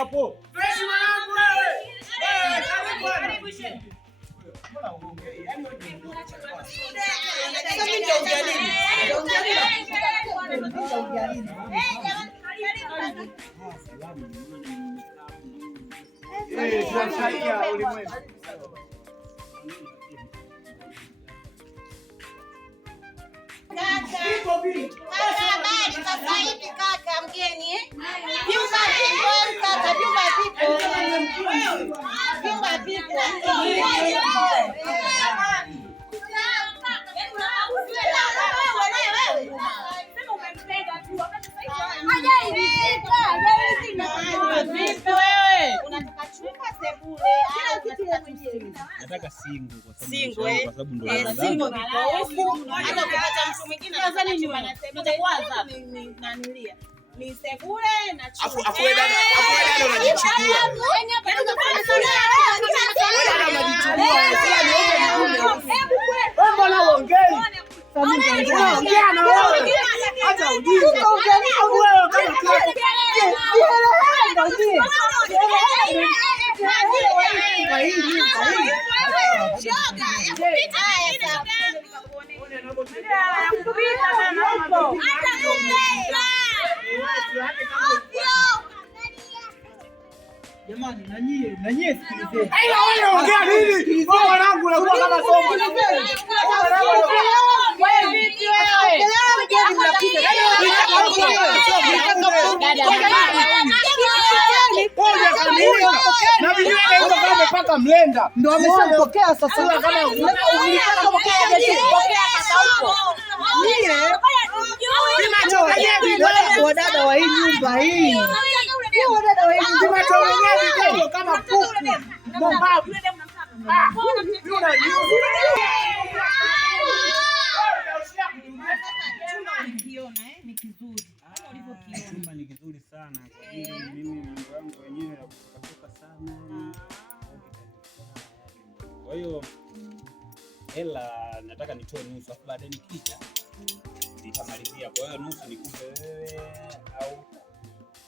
hapo. Fresh mwanangu wewe. Karibu shehe. Mbona uongee? Yaani wewe kaka mgeni vyumba vipo. nataka single kwa sababu ndo single vipo huku. Hata ukipata mtu mwingine nadhani ni kwanza ni sebule na chumba. Afu wewe dada unajichukua. Wewe mbona uongei? Ongea na wewe. Acha ujinga. Wewe kama jamani, na nyie sikilizeni. Wewe ongea nini? Mwanangu unakuwa kama somo. Wewe vipi wewe? Na vile kama umepaka mlenda ndio ameshampokea sasa. Kama wadada wa hii nyumba hii, wadada wa hii nyumba kama kuku mbavu. Chumba ni kizuri sana kwa ajili mimi na ndugu yangu wenyewe kutoka sana. Kwa hiyo hela nataka nitoe nusu, afu baadaye nikija nitamalizia. Kwa hiyo nusu nikupe wewe au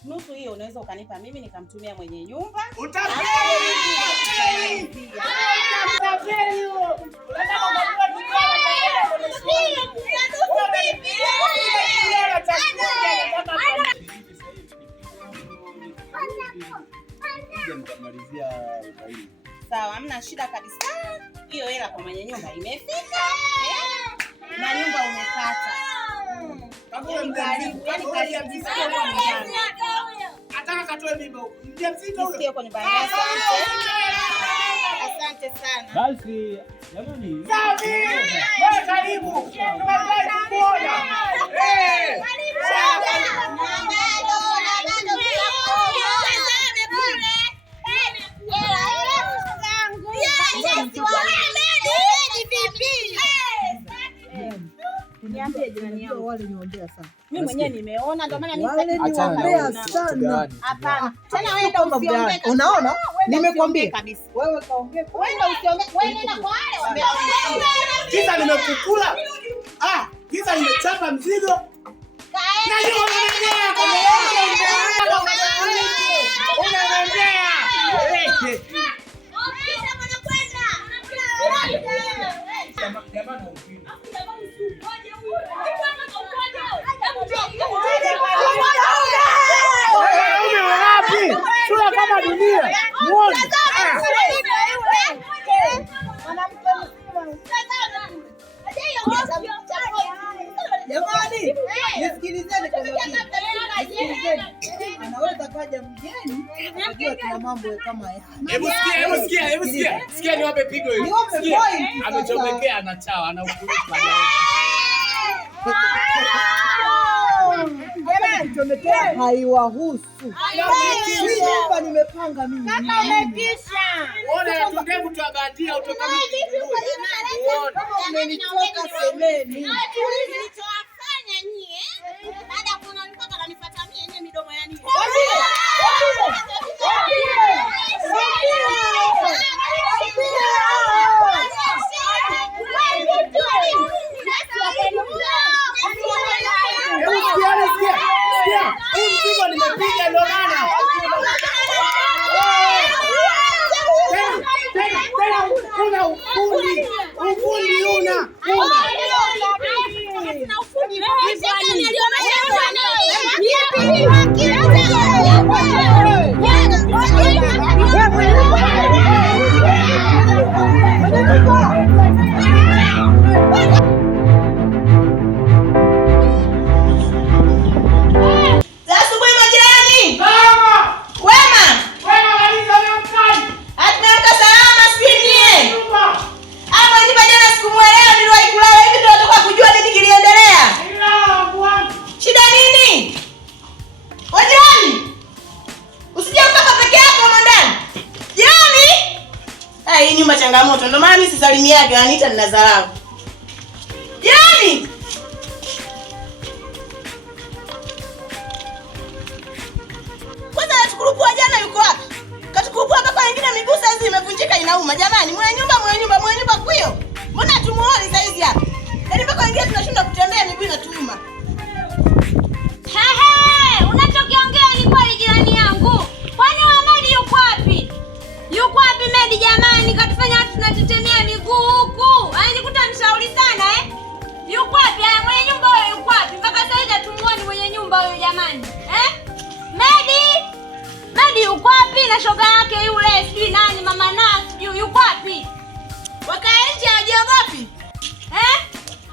nusu hiyo unaweza ukanipa mimi nikamtumia mwenye nyumba. Sawa, hamna shida kabisa. Hiyo hela kwa mwenye nyumba imefika. Na nyumba umepata. Ataka katoe mimba huko. Ndiye mzito huyo. Sio kwa nyumba. Asante sana. Basi jamani. Safi. Wewe karibu. Tumefurahi kukuona. Niambie jirani yangu. Wale niongea sana. Mimi mwenyewe nimeona ndio maana niongea sana. Hapana. Tena wewe ndio usiongee. Unaona? Nimekwambia kabisa. Wewe kaongea. Wewe ndio usiongee. Wewe nenda kwa wale waambie. Kisa nimekukula. Kisa nimechapa mzigo. Na hiyo unaongea kwa kama dunia. Muone. Jamani, nisikilizeni kwa makini. Anaweza kaja mgeni, unajua tuna mambo kama haya. Hebu sikia niwape pigo hili. Niwape point. Amechomekea anachawa, anaukuluka. Kuchomekea haiwahusu. Nyumba nimepanga mimi. Kaka umekisha. Uone tundevu tuabandia utoka mimi. Kama umenitoka semeni. Nilichowafanya nyie baada ya kuona mpaka ananifuata mimi yenyewe midomo ya nini? Sikia. Hii mzigo nimepiga ndo maana. Hii nyumba changamoto. Ndio maana mimi sisalimiaga, Anita ninadharau. Yaani kwanza atukurupua jana yuko wapi? Katukurupua mpaka wengine miguu saizi imevunjika inauma. Jamani, mwenye nyumba kwio. Mbona tumuoni saizi hapa? Yaani mpaka wengine tunashinda kutembea miguu inatuuma. Hehe, unachokiongea ni kweli jirani yangu. Kwani Medi yuko wapi? Yuko wapi Medi jamani? Katufanya watu tunatetemea miguu huku. Anajikuta mshauri sana Yuko wapi? Haya mwenye nyumba huyo yuko wapi? Mpaka sasa hivi hatumuoni mwenye nyumba huyo jamani. Medi yuko wapi na shoga yake yule? Sijui nani mama na sijui yuko wapi? Wakae nje hawajiogopi?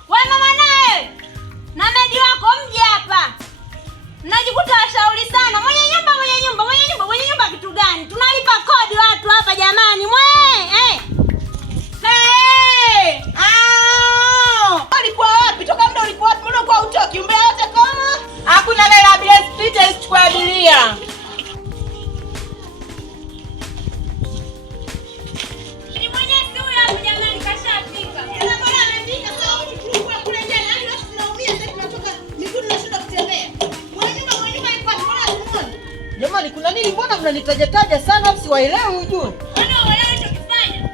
Wewe mama naye. Na Medi wako mje hapa. Mnajikuta washauri sana. Mwenye nyumba kitu gani? Tunalipa kodi watu hapa jamani. Ulikuwa wapi? Toka muda ulikuwa wapi? Mbona kwa utoki? Umbea yote kama? Hakuna lela bila spita isichukua abiria. Ni mwenye si huyo hapo jamani kashafika. Sasa mbona amefika? Sasa tulikuwa kule ndani. Hadi watu tunaumia sasa tunatoka miguu tunashinda kutembea. Mwenye nyumba iko wapi? Mbona tumuone? Jamani kuna nini? Mbona mnanitajataja sana msiwaelewi ujue? Mbona wewe unachokifanya?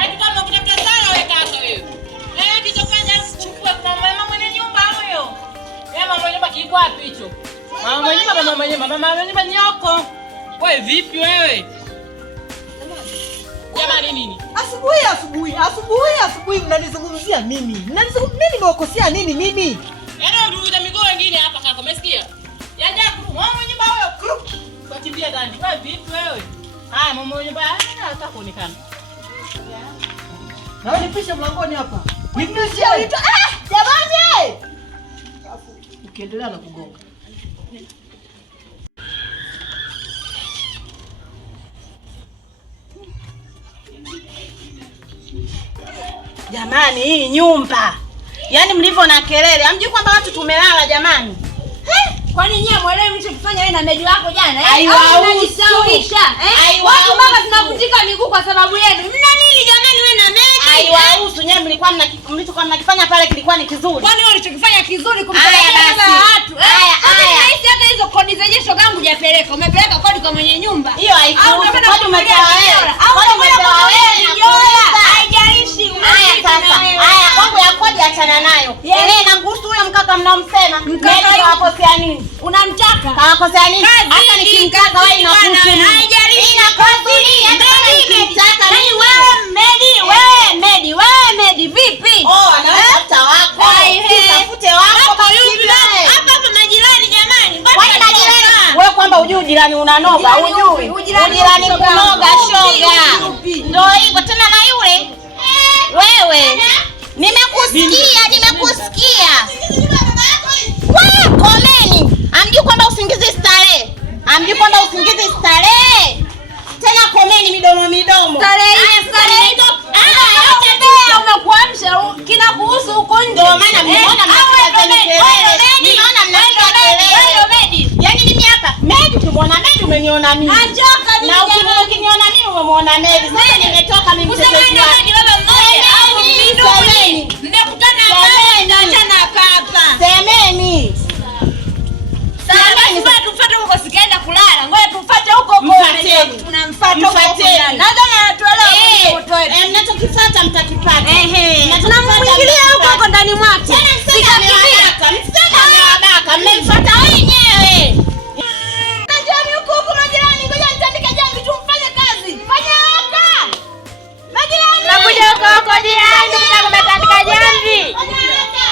Hadi kama ukitafuta sana wewe kaka wewe. Kichofanya chukua kwa mama mwenye nyumba huyo. Mama mwenye nyumba kiko wapi hicho? Mama mwenye nyumba nyoko. Wewe vipi wewe? Jamani nini? Asubuhi mnanizungumzia mimi. Mimi nimewakosea nini mimi? Yaani ndio miguu wengine hapa kaka, umesikia? Yaja mama mwenye nyumba huyo. Kukimbia ndani. Wewe vipi wewe? Haya mama mwenye nyumba hata kuonekana. Na wewe nipishe mlangoni hapa. Nipishe. Jamani! Ukiendelea na kugonga. Jamani hii nyumba. Yaani mlivyo na kelele. Hamjui kwamba watu tumelala jamani. Kwani nyie mwelewi mlichofanya wewe na Medi wako jana Unajisaulisha Watu mpaka tunavunjika miguu kwa sababu yenu. Mna nini jamani wewe na Medi? Haiwahusu nyewe mlichokuwa mnakifanya pale kilikuwa ni kizuri. Kwani wewe ulichokifanya kizuri kumpelekea watu? Haya hata hizo kodi zenyewe shogangu hujapeleka. Umepeleka kodi kwa mwenye nyumba. Hiyo haikuhusu. Kodi umepewa wewe. Kodi umepewa wewe. Haijalishi Haya kwangu ya kodi achana nayo. Yeye inakuhusu huyo mkaka mnaomsema. Mkaka kawakosea nini? Unamtaka? Kawakosea nini? Hata nikimtaka wewe inakuhusu nini? Haijalishi. Inakuhusu nini? Hata kama nikimtaka Medi vipi? anatafuta wako. Tafute wako Hapa majirani jamani. Wewe kwamba hujui jirani unanoga, hujui. Ujirani kunoga shoga. Ndio hivyo tena na yule. Wewe. Nimekusikia. Wewe komeni. Hamjui kwamba usingizi starehe. Tena komeni midomo. Starehe hizo. Umekuamsha kinakuhusu huko nje. Ndio maana mnaona mnapiga kelele. Ninaona mnapiga kelele. Yaani mimi hapa Medi ukimwona Medi umeniona mimi. Na ukiniona mimi umemwona Medi. Sasa nimetoka mimi mtetezi wako. Baba mmoja au mbili. Mmekutana hapa. Semeni. Sasa tufuate huko sikaenda kulala. Ngoja tufuate huko. Tunamfuata huko. Nadhani anatuelewa. Mnachokifuata mtakipata. Tunamwingilia huko ndani mwake. Msema mmemfuata wenyewe. Majirani huko majirani, ngoja nitandike jambi tumfanye kazi. Fanya haraka. Majirani. Nakuja huko jirani, tunataka kutandika jambi. Fanya haraka.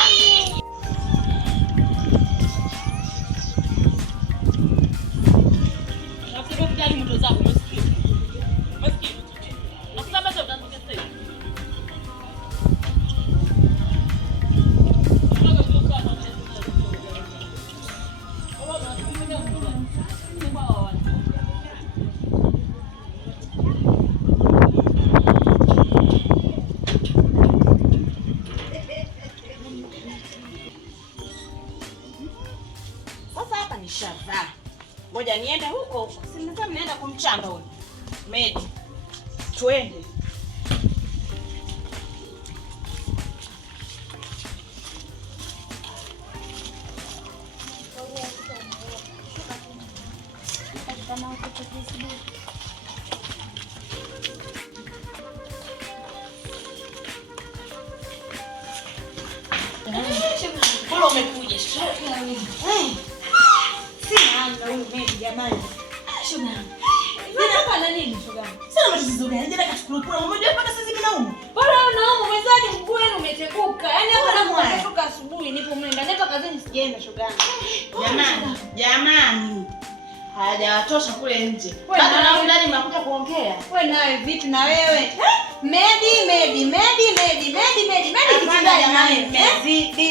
nishavaa. Ngoja niende huko. Sasa mnaenda kumchamba huyo. Medi. Twende. Mbona umekuja? Sina huyu Medi jamani. Shoga. Ninataka na nini shoga? Sina matatizo gani? Nenda kachukua mmoja mpaka sasa hivi naumu. Bora unaomu mwezaje mguu wenu umetekuka. Yaani hapa nakutoka asubuhi nipo mwenda. Nenda kazini sijaenda shoga. Jamani. Hajawatosha kule nje. Bado na ndani mnakuja kuongea. Wewe nawe vipi na wewe? Medi.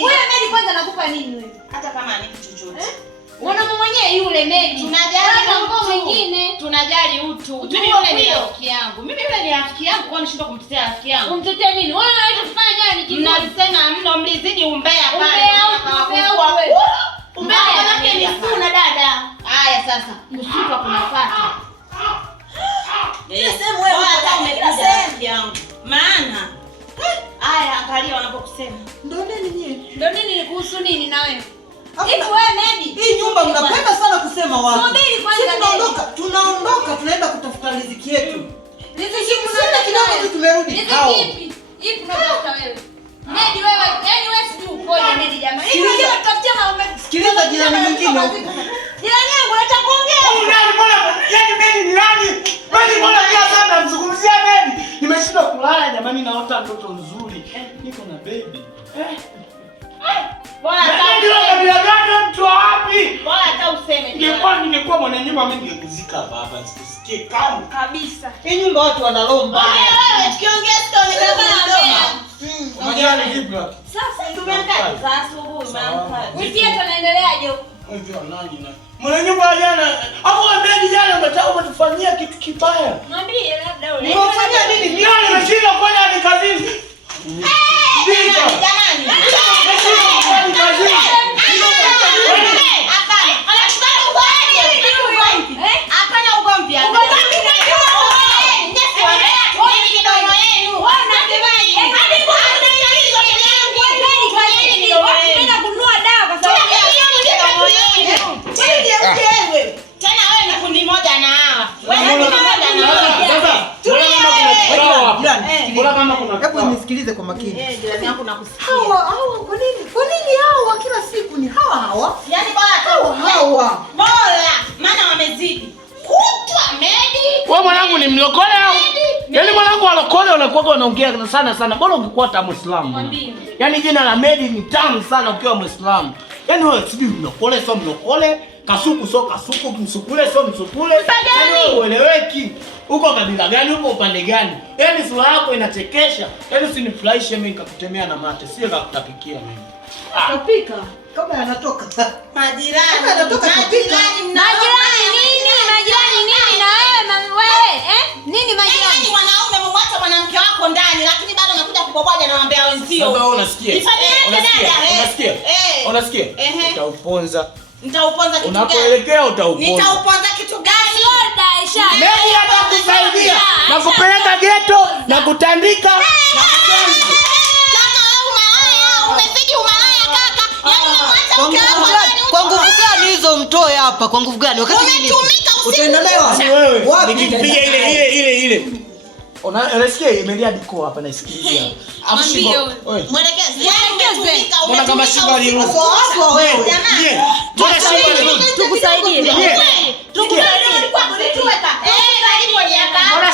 Wewe Medi kwanza nakupa nini wewe? Hata kama ni kitu chochote. Mwanaume mwenyewe yule Medi. Tunajali mambo mengine. Tunajali utu. Mimi yule ni rafiki yangu. Mimi yule ni rafiki yangu, kwa nini shida kumtetea rafiki yangu? Kumtetea nini? Wewe unaita kufanya gani kitu? Mnasema mno mlizidi umbea pale. Umbea wanawake ni suna dada. Haya sasa, kusuka kunapata. Sema wewe hata umekuja rafiki yangu. Maana haya angalia wanapokusema. Ndio nini kuhusu nini na wewe? Hivi wewe Medi, Hii nyumba mnapenda sana kusema watu. Subiri kwanza. Tunaondoka tunaenda kutafuta riziki yetu. Riziki Sasa kidogo tu tumerudi. Riziki ipi? Ipi unatafuta wewe? Medi wewe, yaani wewe sijui ukoje Medi jamani. Hivi unajua tutafutia mambo. Sikiliza jirani mwingine huko. Jirani yangu nataka kuongea. Yaani Medi ni nani? Medi mbona kia sana mzungumzia Medi? Nimeshindwa kulala jamani, naota ndoto nzuri. Niko na baby. Bora kabila gani mtu wapi? bora hata useme. Ningekuwa mwana nyumba mimi ningekuzika baba, nisikusikie kama Kabisa. Hii nyumba watu wanalomba. Wewe tukiongea sitaonekana kama unajua ni vipi? sasa tumeamka za asubuhi maamka. Wiki yetu inaendeleaje huko? Unajua nani na mwana nyumba jana hapo Medi jana umetufanyia kitu kibaya. Mwambie labda ule. Nimefanyia nini? Mimi nimeshinda kwenda kazini. Jamani. Hapana ugomvi. Tena wewe ni kundi moja na hawa. Mbona kama kuna Hebu nisikilize kwa makini. Jirani yangu nakusikia. Hawa kwa nini? Kwa nini hawa kila siku ni hawa? Yaani bora Hawa. bora maana wamezidi. Kutwa Medi. wewe mwanangu ni mlokole au? Yaani mwanangu walokole wanakuwa wanaongea sana. Bora ungekuwa hata Muislamu. Mwambie. Yaani jina la Medi ni tamu sana ukiwa Muislamu. Yaani wewe sijui mlokole sio mlokole, kasuku sio kasuku, msukule sio msukule. Yaani wewe ueleweki. Uko kabila gani? Uko upande gani? Yaani sura yako inachekesha. Yaani usinifurahishe mimi nikakutemea na mate. Sio nikakupikia mimi. Kapika kabla yanatoka. Majirani. Majirani nini? Majirani nini na wewe? Nini majirani? Yaani wanaume mwacha mwanamke wako ndani lakini bado unakuja kuboboja na waambia wenzio. Sasa unasikia? Unasikia? Utauponza. Nitauponza kitu gani? Unapoelekea utauponza. Nitauponza kitu gani? Soda isha. Medi atakusaidia na kupeleka ghetto na kutandika. Kaka wewe umezidi umalaya kaka. Yaani unamwacha mke wako ndani. Kwa nguvu gani hizo mtoe hapa? Kwa nguvu gani? Wakati Umetumika usiku. utaendelewa. Wewe Wapi? nikipiga ile. Unasikia imelia diko hapa naisikia. Mwelekezi. Mbona kama shingo aliruka? Hapo wewe. Je, mbona shingo aliruka? Tukusaidie. Mbona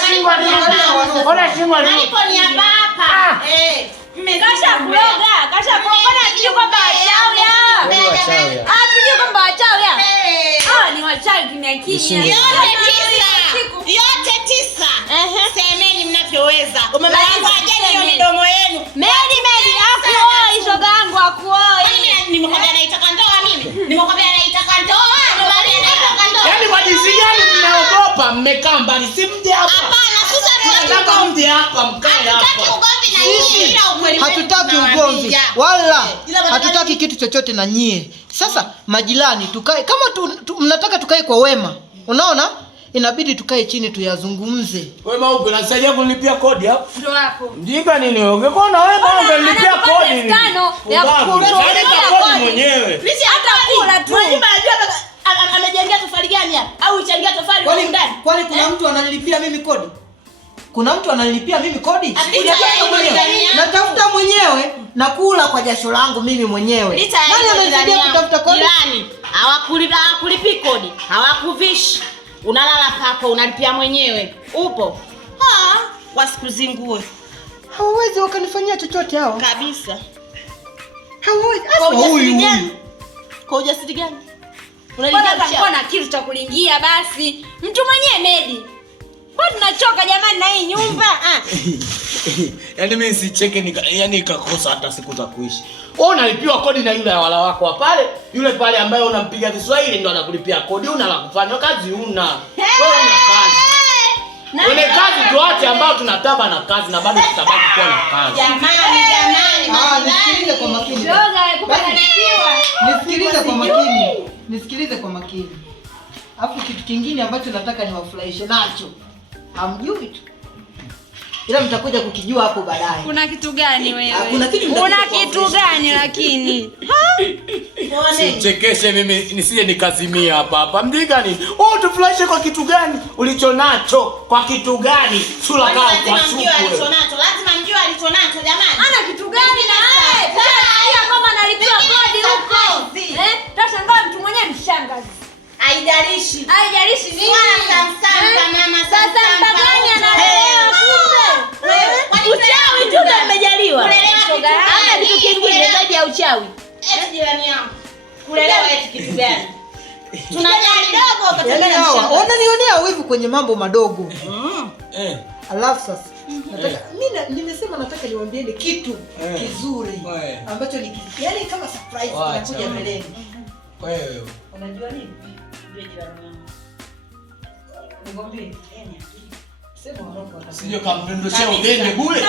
shingo aliruka? Mbona shingo aliruka? Kasha kuroga tujue kwamba wachawi tujue kwamba wachawi ni wachawi kimya. Yote tisa. Semeni mnavyoweza. Wajeni hiyo midomo yenu. Medi akuoi shoga yangu akuoi. Nimekwambia naitaka ndoa mimi. Nimekwambia naitaka ndoa. Yaani kwa jinsi gani mnaogopa mmekaa mbali si mje hapa. Hapana, sasa Tunataka mje hapa mkae hapa. Hatutaki ugomvi wala hatutaki kitu chochote na nyie. Sasa majirani tukae kama mnataka tukae kwa wema. Unaona? Inabidi tukae chini tuyazungumze. Wema upo unasaidia kunilipia kodi hapo? Ndio hapo. Mjinga nini wewe? Ungekuwa na wema ungenilipia kodi nini? Ya kodi mwenyewe. Sisi hata kula tu. Unajua anajua amejengea tofali gani hapa? Au uchangia tofali huko ndani? Kwani kuna mtu ananilipia mimi kodi? Kuna mtu ananilipia mimi kodi? Natafuta mwenyewe na kula kwa jasho langu mimi mwenyewe. Nani ananisaidia kutafuta kodi? Jirani. Hawakulipi kodi. Hawakuvishi. Unalala pako unalipia mwenyewe. Upo? Wasikuzingue. Hawawezi wakanifanyia chochote hao. Kabisa. Hawawezi. Kwa ujasiri gani? Unalipia na kitu cha kulingia basi. Mtu mwenyewe Medi. Kwa tunachoka jamani na hii nyumba. Yaani mimi sicheke nikakosa hata siku za kuishi. Wewe unalipiwa kodi na yule wala wako wa pale, yule pale ambaye unampiga Kiswahili ndo anakulipia kodi, una la kufanya kazi una. Wewe una kazi. Una kazi tuache ambao tunataba na kazi na bado tutabaki kuwa na kazi. Jamani. Nisikilize kwa makini. Nisikilize kwa makini. Alafu kitu kingine ambacho nataka niwafurahishe nacho. Hamjui tu. Ila mtakuja kukijua hapo baadaye. Kuna kitu gani wewe? Kuna kitu gani lakini? Sichekeshe mimi nisije nikazimia hapa. Mjinga nini? Tufurahishe kwa kitu gani? Ulichonacho kwa kitu gani? Sura kama kwa supu. Lazima mjue alichonacho jamani. Ana kitu gani na wewe? Pia kama analipiwa kodi huko. Sasa ndio mtu mwenyewe mshangazi. Haijalishi nini? Sasa mbagani analelewa kumbe. Uchawi tu ndo mmejaliwa. Hata kitu kingine zaidi ya uchawi. Eti jirani yangu. Kulelewa eti kitu gani? Tunajali dogo katika wananionea wivu kwenye mambo madogo. Alafu sasa nataka mimi nimesema nataka niwaambieni kitu kizuri ambacho ni yaani kama surprise kinakuja mbeleni. Wewe unajua nini? Nikwambie. Sema haraka. Sio kampendosha ugenge bure.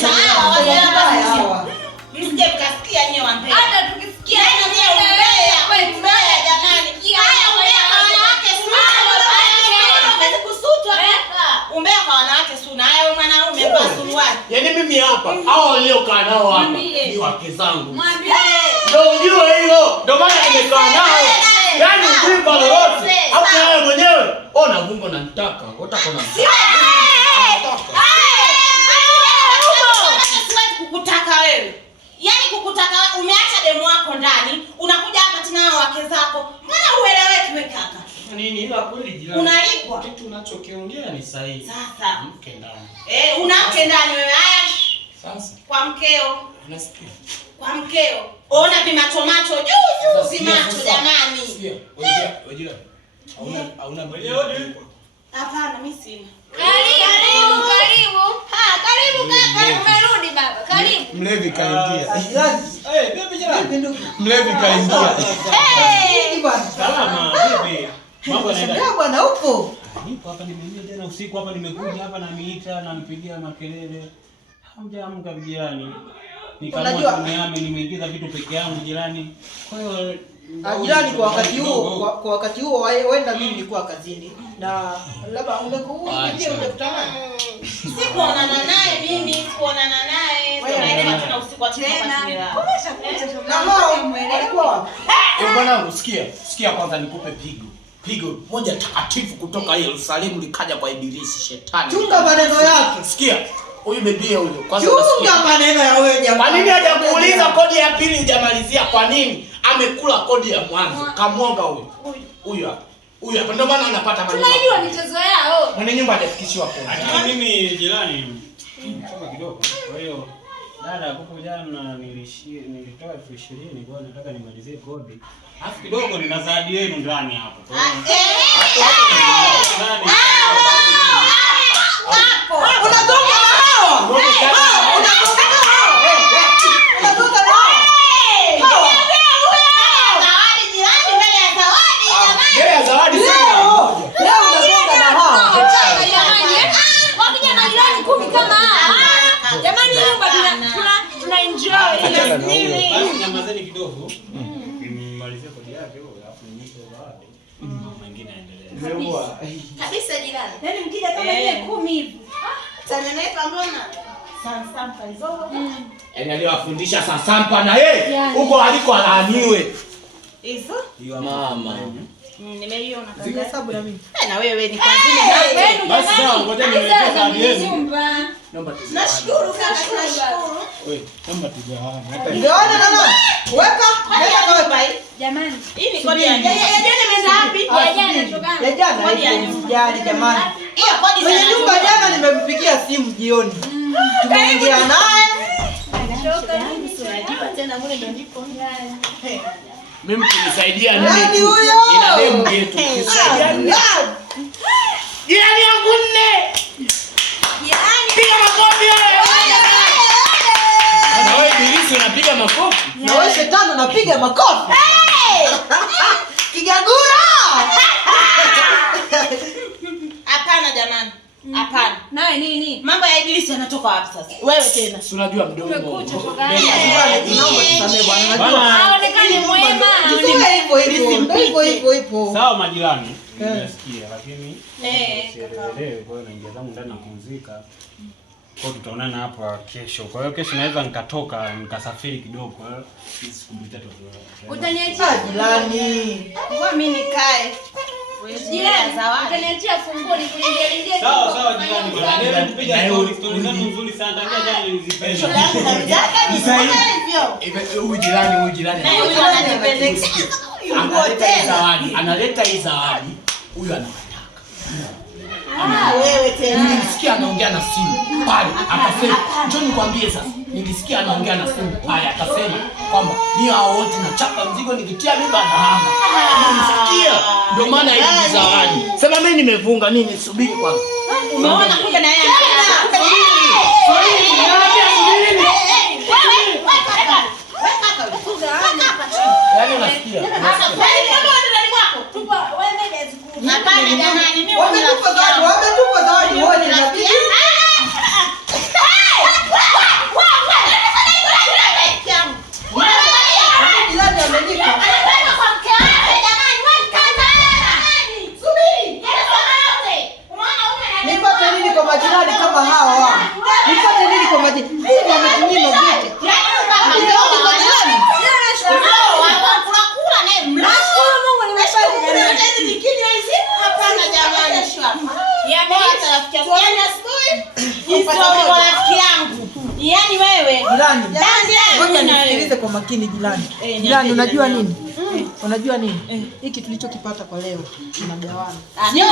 Sawa. Msije mkasikia nyewe wampenda. Hata tukisikia mbaya jamani. Haya umbea kwa wanawake suna. Kusutwa. Umbea kwa wanawake suna. Haya mwanaume kwa suruali. Yaani mimi hapa hao waliokaa nao hapa ni wake zangu. Mwambie. Ndio ujue hilo. Ndio maana nimekaa nao. Yaani ujimba lolote. Hapo wewe mwenyewe. Ona Mungu ananitaka. Utaka na. Kukutaka wewe. Yaani kukutaka umeacha demu wako ndani, unakuja hapa tena na wake zako. Mbona ueleweki wewe kaka? Nini ila kweli jirani? Unalipwa. Kitu unachokiongea ni sahihi. Sasa Mke ndani. una mke ndani wewe. Haya. Sasa Kwa mkeo. unasikia? Kwa mkeo. Ona vimacho macho juu vimacho jamani. Sikia. Wajira. Hauna mwenyewe. Hapana mimi sina. Karibu. Karibu kaka, umerudi baba. Karibu. Mlevi kaingia. Vipi jirani? Mlevi kaingia. Salama, vipi? Mambo yanaenda. Bwana upo? Nipo hapa nimeingia tena usiku hapa nimekuja hapa na miita na mpigia makelele. Hamjaamka jirani. Nikaamua tumeame nimeingiza vitu peke yangu jirani. Kwa hiyo jirani kwa wakati huo waenda mimi nilikuwa kazini na labda ungekutana sikuonana naye mimi tunaelewa tena usiku tena Bwana sikia kwanza nikupe pigo moja takatifu kutoka Yerusalemu likaja kwa Ibilisi shetani. Chunga maneno yake. Sikia huyu bebia huyo kwanza chunga maneno ya wewe jamaa. Kwa nini hajakuuliza kodi ya pili hujamalizia? Kwa nini? Amekula kodi ya mwanzo. Kamwonga huyu hapa ndio maana anapata maneno. Tunajua michezo yao. Mwenye nyumba hajafikishiwa kodi. Lakini mimi jirani choma kidogo. Kwa hiyo dada hapo jana nilitoa 20,000 kwa nataka nimalizie kodi. Alafu kidogo nina zawadi yenu ndani hapo. Unagonga na hao. Unagonga na hao. Unagonga na hao. Zawadi jirani mbele ya zawadi jamani. Mbele ya zawadi leo unagonga na hao. Jamani. nyamazeni kidogo. Nimalizie kodi yake huyo alafu nipe zawadi. Mwingine aendelee. Kabisa jirani. Yaani mkija kama ile 10 hivi. Sana naitwa mbona? Sampa hizo. Yaani aliwafundisha sasampa na yeye huko aliko alaaniwe. Hizo? Mama. Nimeiona kaza. Zihesabu na mimi. Na wewe ni kazini Wenu Basi sawa, ngoja niletee kadi yenu. Naomba tu. Nashukuru kaka, nashukuru. Wewe, naomba tugawane. Ndoana na nani? Weka kawe pai. Jamani. Hii ni kodi ya jana imeenda wapi? Ya jana tokana. Ya jana jamani. Hiyo kodi Mwenye sana. nyumba jana nimempigia simu jioni. Tumeongea naye. Unajua tena mule ndo nipo. Mimi tunisaidia nini? Nani huyo? Ina demu yetu. Tusaidia nini? Jirani yangu nne. Yaani Piga makofi wewe. Na wewe ibilisi unapiga makofi? Na wewe shetani unapiga makofi. Kigagura. hapana jamani. Hapana. Nawe nini? Mambo ya ibilisi yanatoka wapi sasa? Wewe tena. Si unajua mdomo. Tumekucha tokana. Naomba tusamee bwana. Bana. Haonekani mwema. Tuseme hivyo hivyo. Sawa majirani. Nimesikia lakini Kaka. kwa hiyo naingia zangu ndani na kupumzika. Kwa hiyo tutaonana hapa kesho. Kwa hiyo kesho naweza nikatoka nikasafiri kidogo. Kwa hiyo siku mbili tatu. Utaniachia Jirani. Kwa mimi nikae. jirani. Utaniachia funguo nikulingie. Sawa jirani bwana. Leo tupiga story zetu nzuri sana. Tangia jana nilizipenda. Nataka niseme hivyo. Huyu jirani. Na huyu ananipendekeza. Analeta hii zawadi. Huyu anataka. Wewe tena. Nilisikia anaongea na simu pale, akasema, njoo nikwambie sasa. Nilisikia anaongea na simu pale, akasema kwamba ni hao wote nachapa mzigo nikitia mimba na hama. Nilisikia, ndio maana hizi zawadi. Sema mimi nimevunga nini, subiri kwanza. Umeona kumbe na yeye. Yaani unasikia? Hapana jamani, mimi Wametupa zawadi wote na bibi. Jirani amenipa. Nipate nini kwa majirani kama hawa? Nipate nini kwa majirani? Mimi wametunyima vyote. Ndio kwa jirani. Yaani wewe Jirani. Ngoja nisikilize kwa makini jirani. Jirani unajua nini? Unajua nini? Hiki tulichokipata kwa leo tunagawana. Sio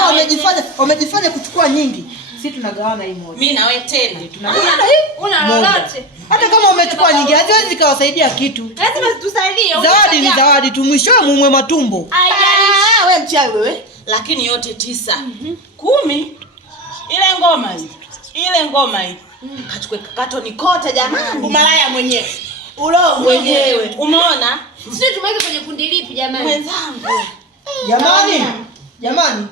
wamejifanya kuchukua nyingi. Sisi tunagawana hii moja. mimi na wewe tena. Tunagawana hii. Una lolote? Hata kama umechukua nyingi, haziwezi kawasaidia kitu. Lazima tusaidie. Zawadi ni zawadi tu, mwishowe mumwe matumbo. Wewe mchawi wewe. Lakini yote 9. 10. Ile ngoma hii. Kachukue katoni kote jamani. Umalaya mwenyewe. Ulo mwenyewe. Umeona? Sisi tumeweka kwenye kundi lipi jamani? Mwenzangu. Jamani.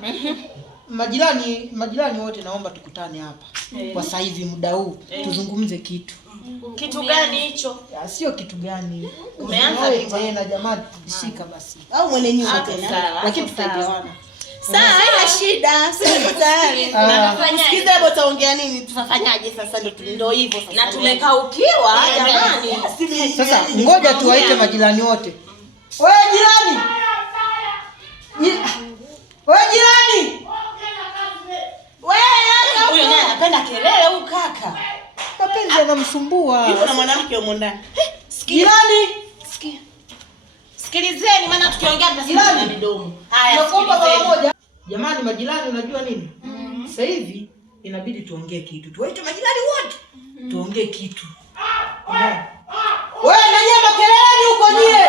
Majirani wote naomba tukutane hapa. Kwa sasa hivi muda huu tuzungumze kitu. Kitu gani hicho? Sio kitu gani. Umeanza tena jamani, shika basi. Au mwenye nyumba tena. Lakini tutaidiana. Sawa, haina shida. Sisi tayari. Sikiza hapo utaongea nini? Tutafanyaje sasa ndio hivyo sasa. Na tumekaukiwa jamani. Sasa ngoja tuwaite majirani wote. Wewe jirani. Wewe jirani. Huyo naye anapenda kelele huyu kaka. Mapenzi yanamsumbua. Yuko na mwanamke huko ndani. Jirani. Sikia. Sikilizeni maana tukiongea tutasema na midomo. Haya, sikilizeni. Jamani majirani unajua nini? Sasa hivi inabidi tuongee kitu. Tuwaite majirani wote. Tuongee kitu. Wewe nanye makelele huko nyie.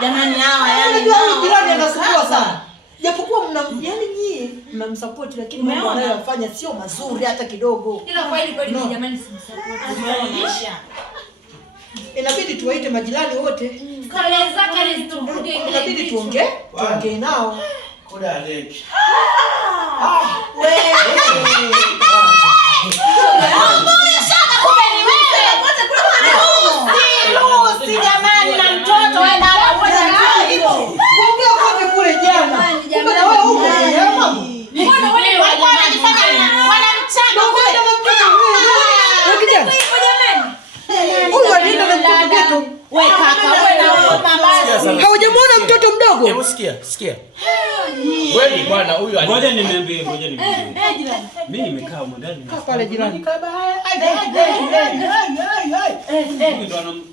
Jamani hawa yani unajua jirani anasumbua sana. Japokuwa yani nyie mnamsupport lakini mambo anayofanya sio mazuri hata kidogo. Ila kweli jamani simsupport. Umeonyesha. Inabidi tuwaite majirani wote. Inabidi tuongee nao. Koda leki. Wewe. Si jamani na Haujamuona mtoto mdogo? Hebu sikia. Wewe bwana huyu Ngoja niambie. Mimi nimekaa huko ndani. Kaa pale jirani.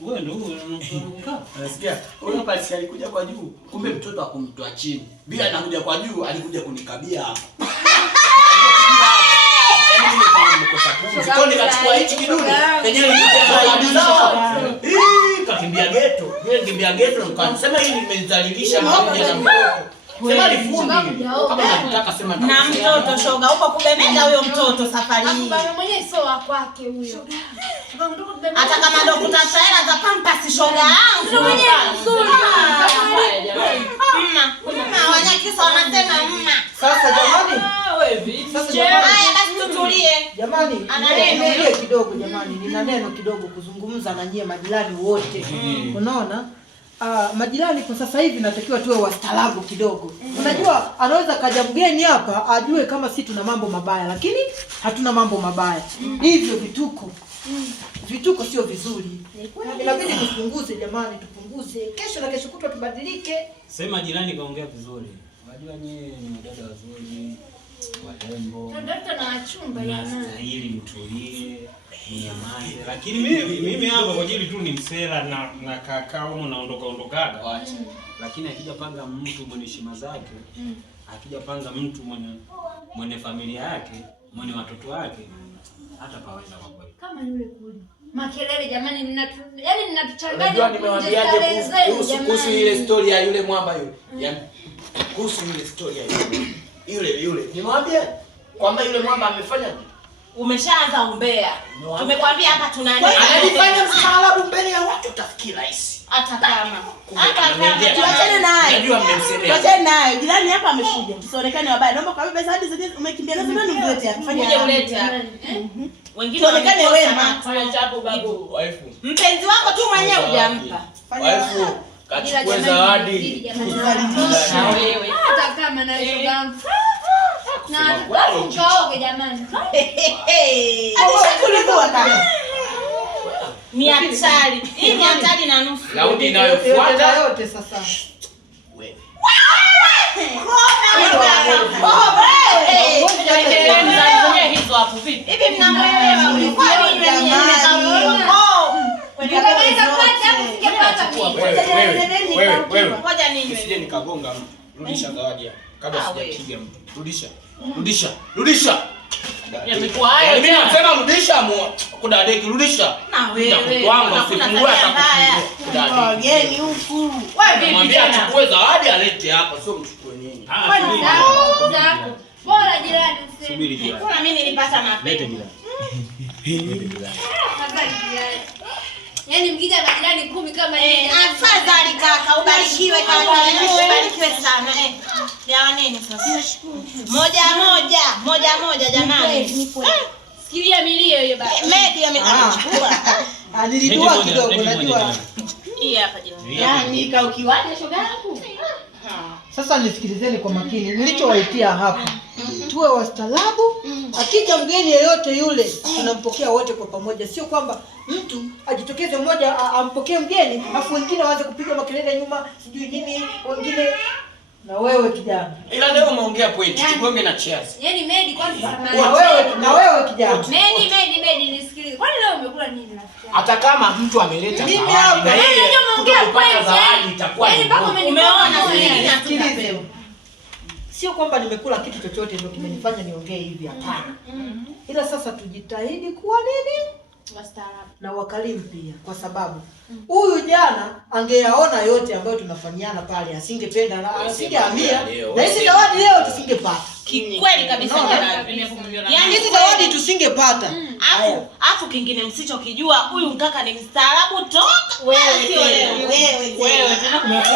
Wewe ndio unakaa. Nasikia huyo pasi alikuja kwa juu, kumbe mtoto akumtoa chini. Bila anakuja kwa juu, alikuja kunikabia hapa. Sikoni kachukua hichi kidude. Yenyewe kakimbia ghetto. Yeye kimbia ghetto nikasema hili limenidhalilisha pamoja na mtoto. Sema ni fundi. Kama nataka sema na mtoto shoga huko kubemenda huyo mtoto safari hii. Baba mwenyewe sio wa kwake huyo. Hata kama ndo kutafuta hela za pampers shoga yangu. Ndio mwenyewe mzuri. Mama Wanyakisa wanasema mama. Sasa jamani. Haya basi tutulie. Jamani, ananeno kidogo jamani. Nina neno kidogo kuzungumza na nyie majirani wote. Unaona? Majirani kwa sasa hivi natakiwa tuwe wastaarabu kidogo. Unajua anaweza kaja mgeni hapa ajue kama si tuna mambo mabaya, lakini hatuna mambo mabaya. Hivyo vituko sio vizuri. Inabidi tupunguze jamani, tupunguze. Kesho na kesho kutwa tubadilike. Sema jirani kaongea vizuri. Unajua nyie ni madada wazuri, warembo. Ndio na wachumba Mnastahili mtulie, mnyamaze. Lakini mimi hapa kwa ajili tu ni msela na kaka huko naondokaga. Lakini akija panga mtu mwenye heshima zake, akija panga mtu mwenye familia yake, mwenye watoto wake, hata paweza kwa kweli. kama yule kule. Makelele jamani, ninatuchanganya. Unajua nimewambiaje kuhusu ile story ya yule mwamba yule? Yaani kuhusu ile story ya yule. Nimewambia kwamba yule mwamba amefanya. Umeshaanza umbea. Tumekwambia hapa tuna nini? Anajifanya mstaarabu mbele ya watu utafikiri rais. Hata kama. Tuachane naye. Najua mmemsemea. Tuachane naye. Jirani hapa amekuja. Tusionekane wabaya. Naomba kwa baba hadi zingine umekimbia nazo nani mlete hapa. Fanya ulete hapa. Wengine tuonekane wema. Fanya chapo babu. Waifu. Mpenzi wako tu mwenyewe hujampa. Waifu. Kachukua zawadi. Na wewe. Hata kama na shogangu. Na ukaoge jamani. Alishakulipua kama. Ni hatari. Hii ni hatari na nusu. Laudi inayofuata yote sasa. Wewe. Hizo hapo vipi? Hivi mnamuelewa ulikuwa ni wewe. Ngoja nini? Nisije nikagonga mtu. Rudisha zawadi kabla sijapiga mtu. Rudisha. Yamekuwa haya. Mimi nasema rudisha kudadeki rudisha. Na wewe. Kwangu usifungue hata wageni huku. Wewe vipi? Mwambie achukue zawadi alete hapa sio mchukue nini. Zako. Bora jirani useme. Subiri jirani. Kuna mimi nilipata mapema. Lete jirani. Afadhali jirani. Yaani mkija na jirani 10 kama yeye. Afadhali kaka, ubarikiwe kaka, ubarikiwe sana Jamani sasa. Moja jamani. Sikilia milio hiyo baba. Medi amechukua. Nilidua kidogo najua. Hii hapa jirani. Yaani kaukiwaje shoga yangu? Sasa nisikilizeni kwa makini. Nilichowaitia hapa. Tuwe wastaarabu. Akija mgeni yeyote yule, tunampokea wote kwa pamoja. Sio kwamba mtu ajitokeze mmoja ampokee mgeni, afu wengine waanze kupiga makelele nyuma, sijui nini, wengine na wewe kijana. Ila leo umeongea point, tugonge na cheers. Yaani Medi kwanza na wewe kijana. Medi nisikilize. Kwani leo umekula nini rafiki? Hata kama mtu ameleta mimi zawadi hapa na yeye umeongea kupata zawadi itakuwa yaani mpaka umeona sikilize. Sio kwamba nimekula kitu chochote ndio kimenifanya niongee hivi, hapana. Ila sasa tujitahidi kuwa nini? Wastaarabu. Na wakalimu pia, kwa sababu huyu jana angeyaona yote ambayo tunafanyana pale, asingependa, asingehamia, na hizi zawadi leo tusingepata. Kweli kabisa Yaani hizi zawadi tusingepata. Afu kingine msichokijua, huyu mkaka ni mstaarabu toka. Wewe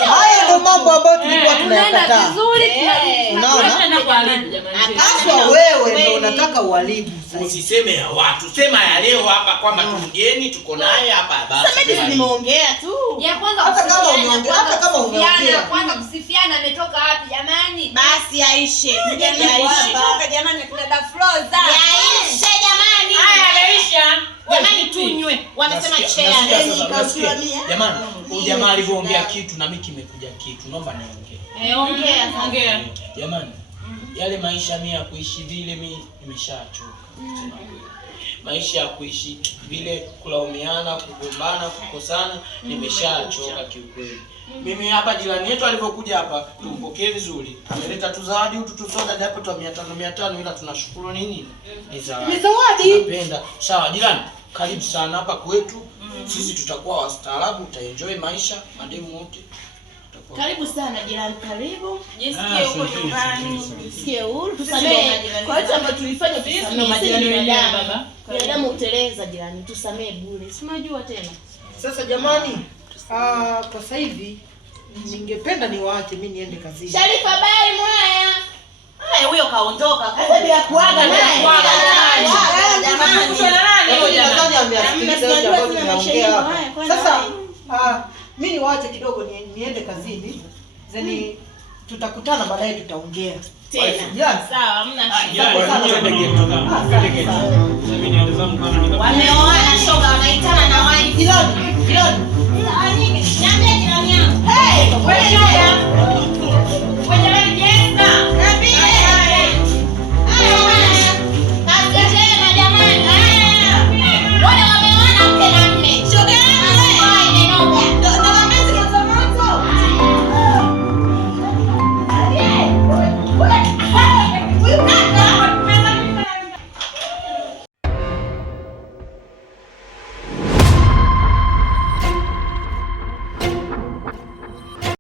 Haya ndio mambo ambayo tulikuwa tunayakataa. Vizuri Unaona? kuharibu jamani. Hasa wewe ndio unataka uharibu sasa. Usiseme ya watu, sema ya leo hapa kwamba mgeni tuko naye hapa basi. Sasa mimi nimeongea tu. Ya kwanza Hata kama umeongea, hata kama umeongea. Kwanza kusifiana ametoka wapi jamani? Basi aishe. Jamani kuna Dafroza. Yaishe jamani. Haya ameisha. Jamani tunywe. Wamesema chea jamani, huyu jamaa alivyoongea kitu na mimi kimekuja kitu. Naomba niongee. Ongea. Jamani, yale maisha mimi ya kuishi vile mimi nimeshachoka. Maisha ya kuishi vile kulaumiana, kugombana, kukosana nimeshachoka kiukweli. Mimi hapa jirani yetu alipokuja hapa tumpokee vizuri. Ameleta tu zawadi hutu tu soda japo tu 500 ila tunashukuru nini? Ni zawadi. Napenda. Sawa jirani, karibu sana hapa kwetu. Sisi tutakuwa wastaarabu, utaenjoy maisha mademu wote. Karibu sana jirani, karibu. Jisikie uko nyumbani. Jisikie huru. Tusamee. Kwa hiyo ambacho tulifanya tusamee majirani na baba. Binadamu uteleza jirani, tusamee bure. Si unajua tena. Sasa jamani, kwa sasa hivi ningependa niwaache mimi niende kazini. Sharifa bai mwaya. Haya huyo kaondoka. Hata bila kuaga naye. Jamani. Nadhani ameasikiliza jambo tunaongea hapa. Sasa mimi niwaache kidogo niende kazini. Zeni tutakutana baadaye tutaongea. Tena. Sawa, hamna shida. Wameoana shoga wanaitana na wai. Kiloni. Niambie jirani yangu. Hey!